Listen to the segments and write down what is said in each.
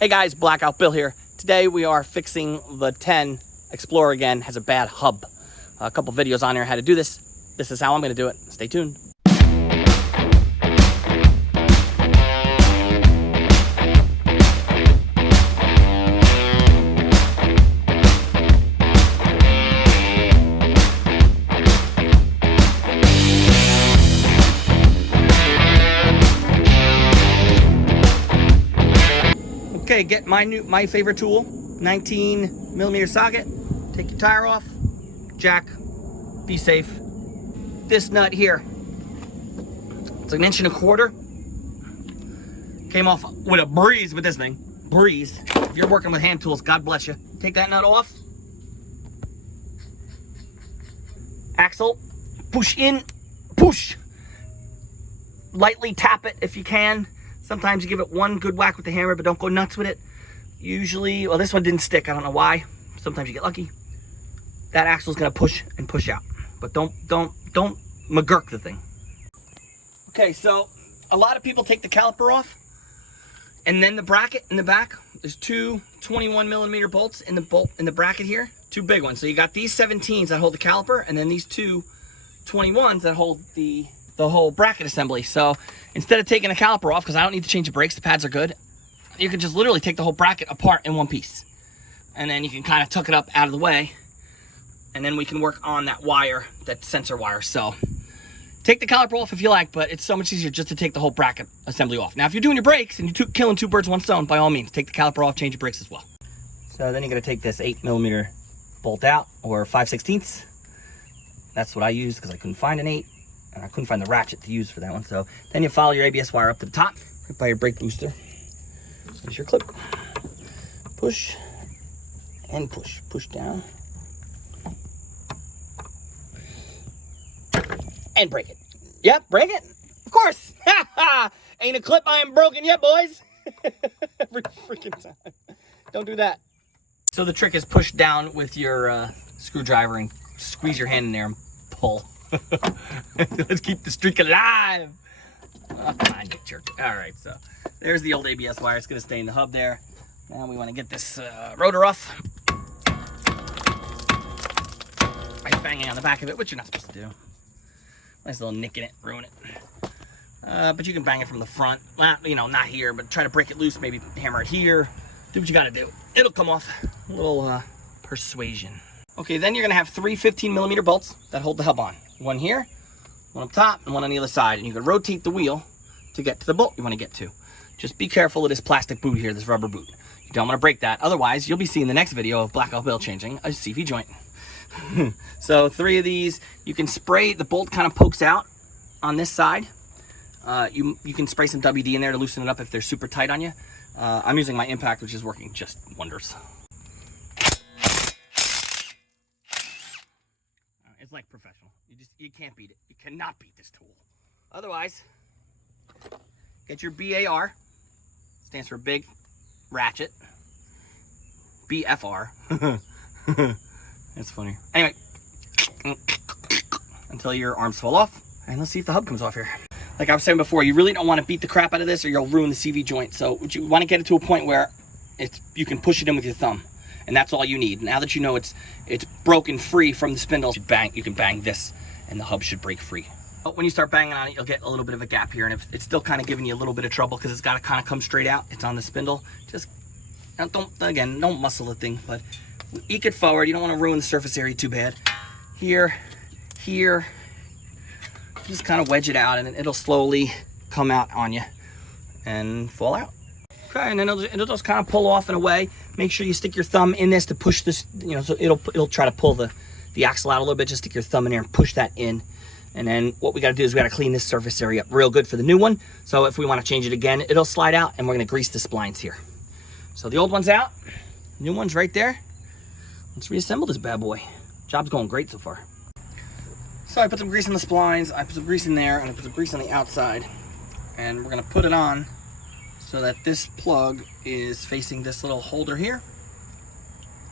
Hey guys, Blackout Bill here. Today we are fixing the 10 Explorer again. Has a bad hub. A couple videos on there how to do this. This is how I'm going to do it. Stay tuned. Okay, get my favorite tool, 19mm socket. Take your tire off, jack, be safe. This nut here, it's an 1.25 inches. Came off with a breeze with this thing, breeze. If you're working with hand tools, God bless you. Take that nut off. Axle, push in, push. Lightly tap it if you can. Sometimes you give it one good whack with the hammer, but don't go nuts with it. Usually, well, this one didn't stick. I don't know why. Sometimes you get lucky. That axle's gonna push and push out, but don't McGurk the thing. Okay, so a lot of people take the caliper off, and then the bracket in the back. There's two 21mm bolts in the bracket here, two big ones. So you got these 17s that hold the caliper, and then these two 21s that hold the whole bracket assembly. So instead of taking the caliper off, because I don't need to change the brakes, the pads are good, you can just literally take the whole bracket apart in one piece. And then you can kind of tuck it up out of the way, and then we can work on that wire, that sensor wire. So take the caliper off if you like, but it's so much easier just to take the whole bracket assembly off. Now, if you're doing your brakes and you're killing two birds with one stone, by all means, take the caliper off, change your brakes as well. So then you're gonna take this 8mm bolt out, or 5/16. That's what I use because I couldn't find an 8. And I couldn't find the ratchet to use for that one. So then you follow your ABS wire up to the top, right by your brake booster. There's your clip. Push and push. Push down. And break it. Yep, break it. Of course. Ain't a clip I ain't broken yet, boys. Every freaking time. Don't do that. So the trick is push down with your screwdriver and squeeze your hand in there and pull. Let's keep the streak alive. Oh, come on, you jerk. All right, so there's the old ABS wire. It's going to stay in the hub there. Now we want to get this rotor off. By banging on the back of it, which you're not supposed to do. Nice little nick in it, ruin it. But you can bang it from the front. Well, you know, not here, but try to break it loose. Maybe hammer it here. Do what you got to do. It'll come off. A little persuasion. Okay, then you're going to have three 15mm bolts that hold the hub on. One here, one up top, and one on the other side. And you can rotate the wheel to get to the bolt you want to get to. Just be careful of this plastic boot here, this rubber boot. You don't want to break that. Otherwise, you'll be seeing the next video of Blackout Bill changing a CV joint. So 3 of these, you can spray, the bolt kind of pokes out on this side. You can spray some WD in there to loosen it up if they're super tight on you. I'm using my Impact, which is working just wonders. It's like professional. You can't beat it. You cannot beat this tool. Otherwise, get your BAR. Stands for big ratchet. BFR. That's funny. Anyway, until your arms fall off, and let's see if the hub comes off here. Like I was saying before, you really don't want to beat the crap out of this, or you'll ruin the CV joint. So you want to get it to a point where you can push it in with your thumb. And that's all you need. Now that you know it's broken free from the spindle, you can bang this, and the hub should break free. But when you start banging on it, you'll get a little bit of a gap here, and if it's still kind of giving you a little bit of trouble because it's got to kind of come straight out. It's on the spindle. Just don't muscle the thing, but eke it forward. You don't want to ruin the surface area too bad. Here, just kind of wedge it out, and it'll slowly come out on you and fall out. Okay, and then it'll just kind of pull off in a way. Make sure you stick your thumb in this to push this, you know, so it'll try to pull the axle out a little bit. Just stick your thumb in there and push that in. And then what we got to do is we got to clean this surface area up real good for the new one. So if we want to change it again, it'll slide out, and we're going to grease the splines here. So the old one's out, new one's right there. Let's reassemble this bad boy. Job's going great so far. So I put some grease on the splines, I put some grease in there, and I put some grease on the outside. And we're going to put it on so that this plug is facing this little holder here.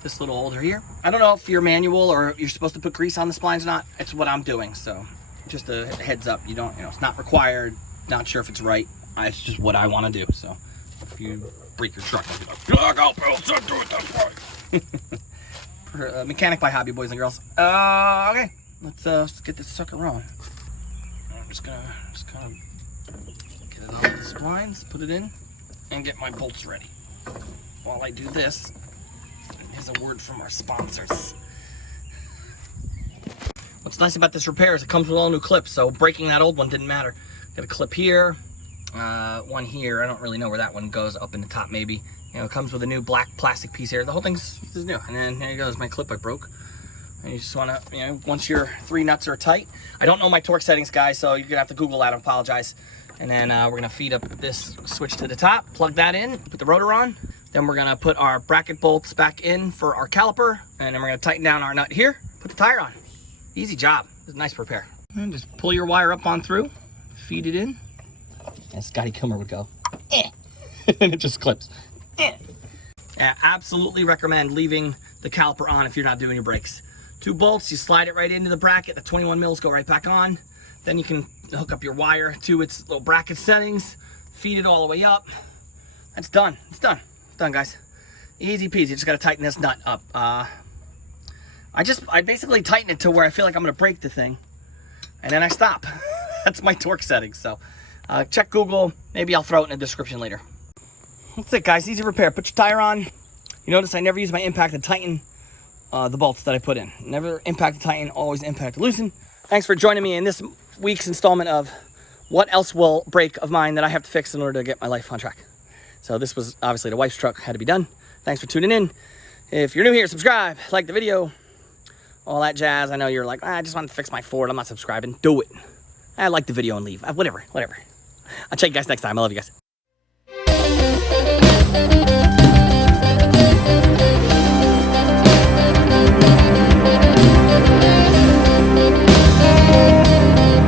This little holder here. I don't know if you're manual or you're supposed to put grease on the splines or not. It's what I'm doing, so just a heads up. You don't, it's not required. Not sure if it's right. It's just what I want to do. So if you break your truck. Look out, Bill, don't do it that way. Mechanic by hobby, boys and girls. Okay, let's get this sucker rolling. I'm just gonna kind of get it out of the splines, put it in, and get my bolts ready. While I do this, here's a word from our sponsors. What's nice about this repair is it comes with all new clips, so breaking that old one didn't matter. Got a clip here, one here. I don't really know where that one goes, up in the top maybe. You know, it comes with a new black plastic piece here. The whole thing's new. And then here goes my clip I broke. And you just wanna, you know, once your 3 nuts are tight. I don't know my torque settings, guys, so you're gonna have to Google that, I apologize. And then we're gonna feed up this switch to the top, plug that in, put the rotor on. Then we're gonna put our bracket bolts back in for our caliper. And then we're gonna tighten down our nut here, put the tire on. Easy job. It's a nice repair. And just pull your wire up on through, feed it in. As Scotty Kilmer would go, and it just clips. Yeah, absolutely recommend leaving the caliper on if you're not doing your brakes. 2 bolts, you slide it right into the bracket, the 21 mils go right back on. Then you can hook up your wire to its little bracket settings, feed it all the way up. That's done. It's done. Done, guys. Easy peasy. Just gotta tighten this nut up. I basically tighten it to where I feel like I'm gonna break the thing, and then I stop. That's my torque settings. So check Google. Maybe I'll throw it in the description later. That's it, guys. Easy repair. Put your tire on. You notice I never use my impact to tighten the bolts that I put in. Never impact to tighten, always impact to loosen. Thanks for joining me in this week's installment of what else will break of mine that I have to fix in order to get my life on track. So this was obviously the wife's truck, had to be done. Thanks for tuning in. If you're new here, subscribe, like the video, all that jazz. I know you're like, I just want to fix my Ford. I'm not subscribing. Do it. I like the video and leave. Whatever. I'll check you guys next time. I love you guys.